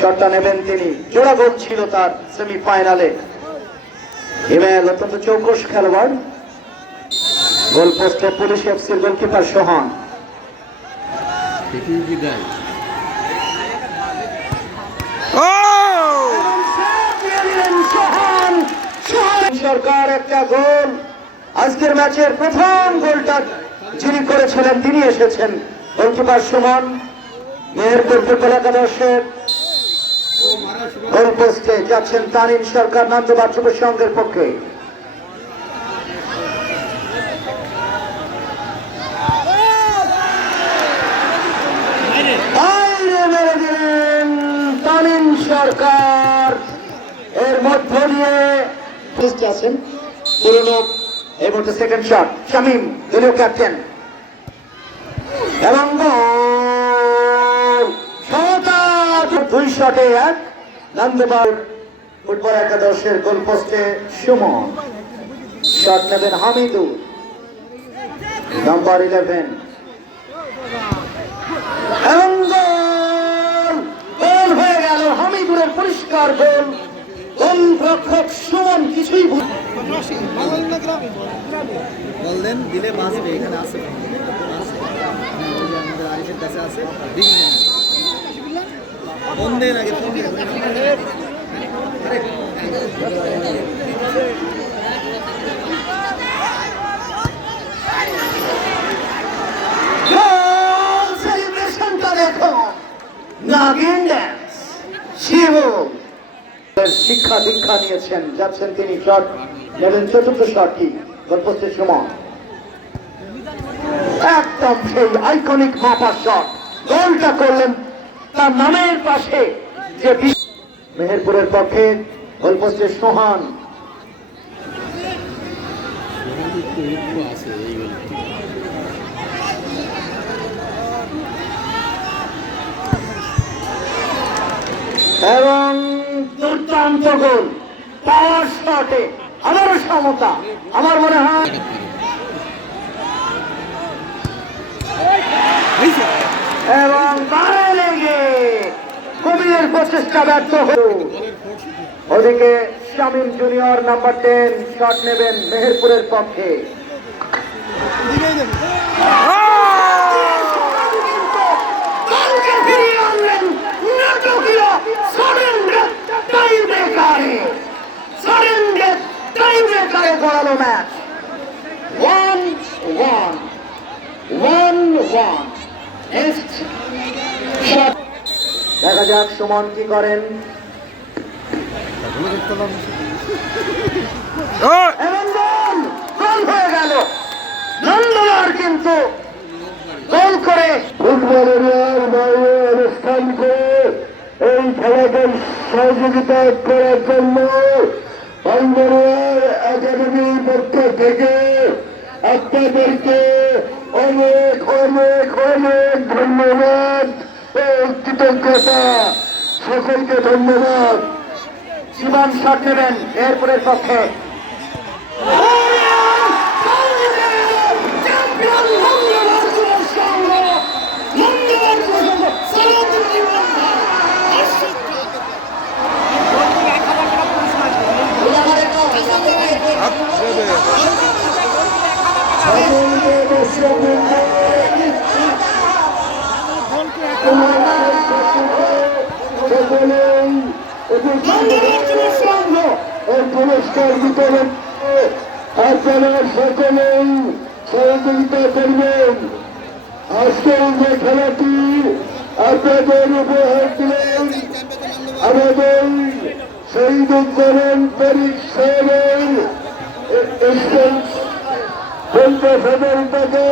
শটটা নেবেন তিনি। জোড়া গোল ছিল তার সেমিফাইনালে। হিমেল অত্যন্ত চৌকস খেলোয়াড়। গোল পোস্টে পুলিশ এফসির গোলকিপার সোহান। সরকার একটা গোল, আজকের ম্যাচের প্রথম গোলটা যিনি করেছিলেন তিনি এসেছেন গোলকিপার সুমন। মেহেরপুর ফুটবল একাদশের গোল পোস্টে যাচ্ছেন তানিম সরকার নন্দবাদ যুব সংঘের পক্ষে। তানিম সরকার এর মধ্য দিয়ে আছেন পুরনো এই মুহূর্তে সেকেন্ড শট শামীম দলীয় ক্যাপ্টেন এবং দুই শটে এক। নন্দবাদ ফুটবল একাদশের গোল পোস্টে সুমন। শট নেবেন হামিদুর নাম্বার 11 এবং গোল হয়ে গেল। হামিদুরের পরিষ্কার গোল। গোলরক্ষক সুমন কিছুই বললেন দিলে বাঁচবে। এখানে আছে আমাদের আরিফের কাছে আছে ফোন দেন আগে ফোন দেন। সেলিব্রেশনটা দেখো, নাগিন ড্যান্স। শিবু শিক্ষা দীক্ষা নিয়েছেন, যাচ্ছেন তিনি। শট নেবেন চতুর্থ শটটি গোলপোস্টে সুমন। একদম সেই আইকনিক মাপা শট। গোলটা করলেন তার নামের পাশে যে মেহেরপুরের পক্ষে গোলপোস্টে সোহান। এবং দুর্দান্ত গোল পাওয়ার শটে আবারও সমতা। আমার মনে হয় এবং বারে লেগে কবিরের প্রচেষ্টা ব্যর্থ হল। ওদিকে শামীম জুনিয়র নাম্বার 10 শট নেবেন মেহেরপুরের পক্ষে। গড়ালো ম্যাচ 1-1 দেখা যাক সুমন কি করেন। গোল হয়ে গেল। নন্দলার কিন্তু গোল করে ফুটবলের বাইরে অনুষ্ঠান করে এই খেলাকে সহযোগিতা করার জন্য একাডেমির পক্ষ থেকে আপনাদেরকে অনেক অনেক অনেক ধন্যবাদ ও কৃতজ্ঞতা। সকলকে ধন্যবাদ। জীবন শট নেবেন এরপরের পক্ষে। পুরস্কার বিতরণ আপনারা সকলেই সহযোগিতা করবেন। আজকের যে খেলাটি আপনাদের উপহার দিলেন আমাদের শহীদুজ্জামান তারিক সাহেবের টাকা